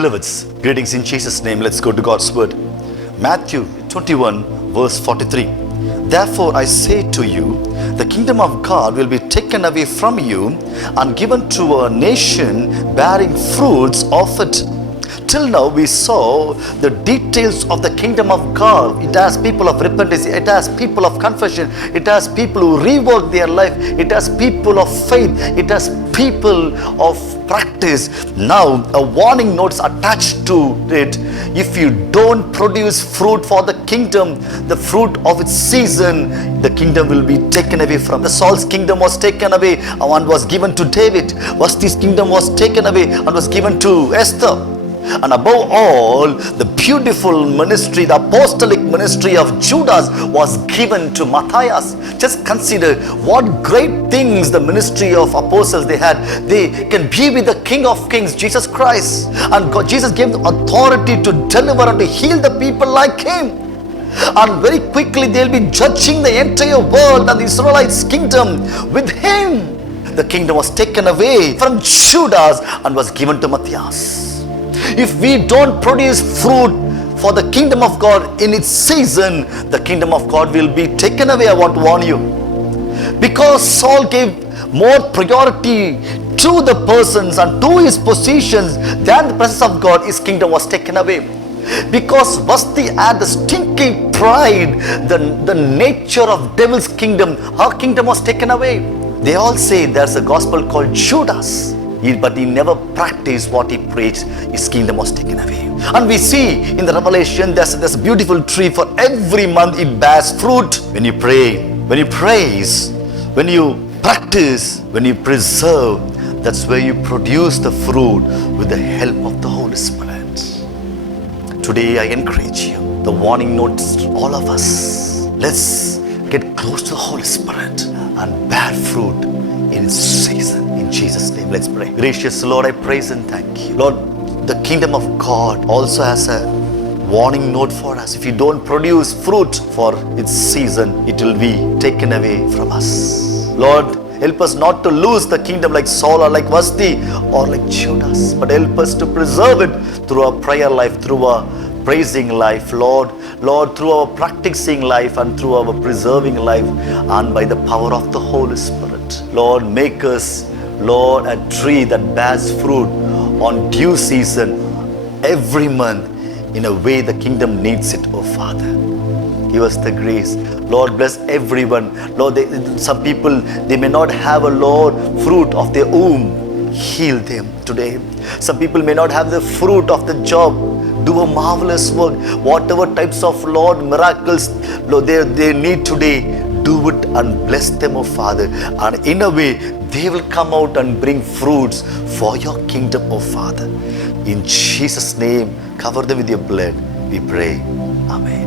Beloveds, greetings in Jesus' name. Let's go to God's word. Matthew 21 verse 43. Therefore I say to you, the kingdom of God will be taken away from you and given to a nation bearing fruits of it. Till now we saw the details of the kingdom of God. It has people of repentance, it has people of confession, it has people who rework their life, it has people of faith, it has people of practice. Now a warning note is attached to it. If you don't produce fruit for the kingdom, the fruit of its season, the kingdom will be taken away from. The Saul's kingdom was taken away and was given to David. Vashti's kingdom was taken away and was given to Esther. And above all, the beautiful ministry, the apostolic ministry of Judas was given to Matthias. Just consider what great things the ministry of apostles they had. They can be with the King of Kings, Jesus Christ. And Jesus gave them authority to deliver and to heal the people like him. And very quickly they'll be judging the entire world and the Israelites' kingdom with him. The kingdom was taken away from Judas and was given to Matthias. If we don't produce fruit for the kingdom of God in its season, the kingdom of God will be taken away. I want to warn you. Because Saul gave more priority to the persons and to his positions than the presence of God, his kingdom was taken away. Because Vashti had the stinking pride, the nature of devil's kingdom, her kingdom was taken away. They all say there's a gospel called Judas. But he never practiced what he preached. His kingdom was taken away. And we see in the Revelation there's a beautiful tree. For every month it bears fruit. When you pray, when you praise, when you practice, when you preserve, that's where you produce the fruit with the help of the Holy Spirit. Today I encourage you, the warning notes to all of us. Let's get close to the Holy Spirit and bear fruit in its season. In Jesus' name, let's pray. Gracious Lord, I praise and thank you. Lord, the kingdom of God also has a warning note for us. If you don't produce fruit for its season, it will be taken away from us. Lord, help us not to lose the kingdom like Saul or like Vashti or like Judas, but help us to preserve it through our prayer life, through our praising life, Lord, through our practicing life and through our preserving life, and by the power of the Holy Spirit. Lord, make us, Lord, a tree that bears fruit on due season every month in a way the kingdom needs it, oh Father. Give us the grace. Lord, bless everyone. Lord, some people, they may not have a, Lord, fruit of their womb. Heal them today. Some people may not have the fruit of the job. Do a marvelous work. Whatever types of, Lord, miracles, Lord, they need today, do it and bless them, oh Father. And in a way, they will come out and bring fruits for your kingdom, oh Father. In Jesus' name, cover them with your blood, we pray. Amen.